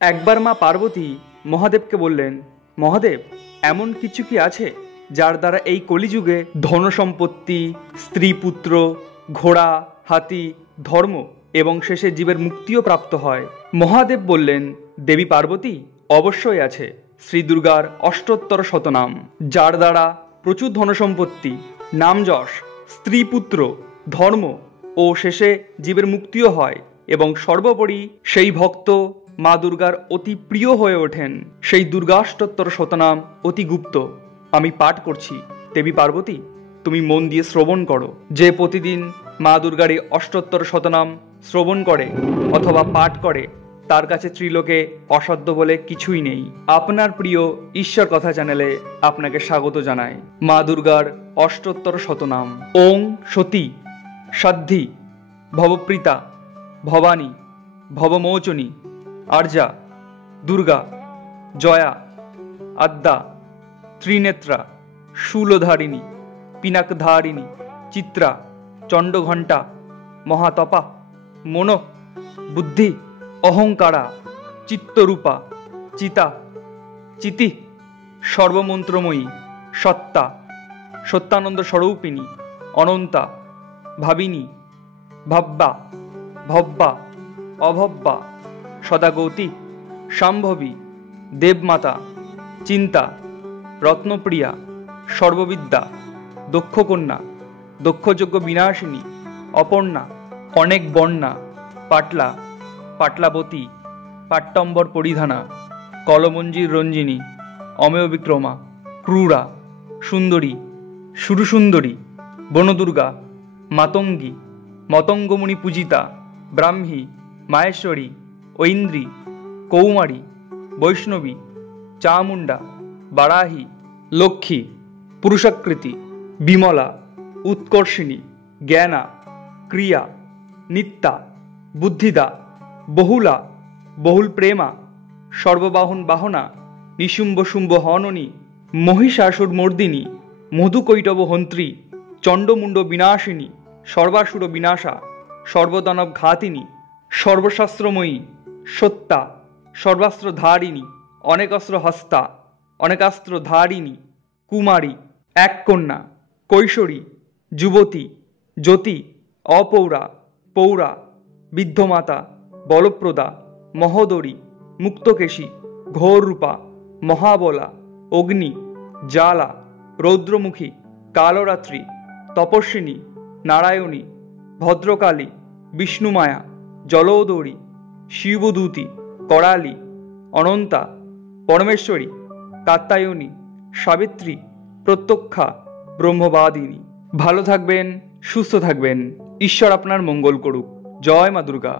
একবার মা পার্বতী মহাদেবকে বললেন, মহাদেব, এমন কিছু কি আছে যার দ্বারা এই কলিযুগে ধনসম্পত্তি, স্ত্রী পুত্র, ঘোড়া, হাতি, ধর্ম এবং শেষে জীবের মুক্তিও প্রাপ্ত হয়? মহাদেব বললেন, দেবী পার্বতী, অবশ্যই আছে শ্রী দুর্গার অষ্টোত্তর শতনাম, যার দ্বারা প্রচুর ধনসম্পত্তি, নামযশ, স্ত্রী পুত্র, ধর্ম ও শেষে জীবের মুক্তিও হয় এবং সর্বোপরি সেই ভক্ত মা দুর্গার অতি প্রিয় হয়ে ওঠেন। সেই দুর্গাষ্টোত্তর শতনাম অতি গুপ্ত, আমি পাঠ করছি। দেবী পার্বতী, তুমি মন দিয়ে শ্রবণ করো। যে প্রতিদিন মা দুর্গার এই অষ্টোত্তর শতনাম শ্রবণ করে অথবা পাঠ করে তার কাছে ত্রিলোকে অসাধ্য বলে কিছুই নেই। আপনার প্রিয় ঈশ্বর কথা চ্যানেলে আপনাকে স্বাগত জানাই। মা দুর্গার অষ্টোত্তর শতনাম। ওং সতী, সাধ্যী, ভবপ্রীতা, ভবানী, ভবমোচনী, আর্যা, দুর্গা, জয়া, আদ্যা, ত্রিনেত্রা, শূলধারিণী, পিনাকধারিণী, চিত্রা, চণ্ডঘণ্টা, মহাতপা, মনো, বুদ্ধি, অহংকারা, চিত্তরূপা, চিতা, চিতি, সর্বমন্ত্রময়ী, সত্তা, সত্যানন্দ স্বরূপিণী, অনন্তা, ভাবিনী, ভাব্যা, ভব্যা, অভব্যা, সদাগৌতী, শাম্ভবী, দেবমাতা, চিন্তা, রত্নপ্রিয়া, সর্ববিদ্যা, দক্ষকন্যা, দক্ষযজ্ঞ বিনাশিনী, অপর্ণা, অনেক বর্ণা, পাটলা, পাটলাবতী, পাট্টম্বর পরিধানা, কলমঞ্জির রঞ্জিনী, অমেয় বিক্রমা, ক্রূরা, সুন্দরী, সুরসুন্দরী, বনদুর্গা, মাতঙ্গী, মতঙ্গমুনি পূজিতা, ব্রাহ্মী, মাহেশ্বরী, ঐন্দ্রী, কৌমারী, বৈষ্ণবী, চামুণ্ডা, বারাহী, লক্ষ্মী, পুরুষাকৃতি, বিমলা, উৎকর্ষিণী, জ্ঞানা, ক্রিয়া, নিত্যা, বুদ্ধিদা, বহুলা, বহুল প্রেমা, সর্ববাহন বাহনা, নিশুম্ভ শুম্ভ হননী, মহিষাসুর মর্দিনী, মধুকৈটব হন্ত্রী, চণ্ডমুণ্ড বিনাশিনী, সর্বাসুর বিনাশা, সর্বদানব ঘাতিনী, সর্বশাস্ত্রময়ী, সত্যা, সর্বাস্ত্রধারিণী, অনেকাস্ত্র হস্তা, অনেকাস্ত্র ধারিণী, কুমারী, এক কন্যা, কৈশোরী, যুবতী, জ্যোতি, অপৌরা, পৌরা, বৃদ্ধমাতা, বলপ্রদা, মহোদরী, মুক্তকেশী, ঘোররূপা, মহাবলা, অগ্নি, জ্বালা, রৌদ্রমুখী, কালরাত্রি, তপস্বিনী, নারায়ণী, ভদ্রকালী, বিষ্ণুমায়া, জলোদরী, শিবদূতী, করালী, অনন্তা, পরমেশ্বরী, কাত্যায়নী, সাবিত্রী, প্রত্যক্ষা, ব্রহ্মবাদিনী। ভালো থাকবেন, সুস্থ থাকবেন। ঈশ্বর আপনার মঙ্গল করুক। জয় মা দুর্গা।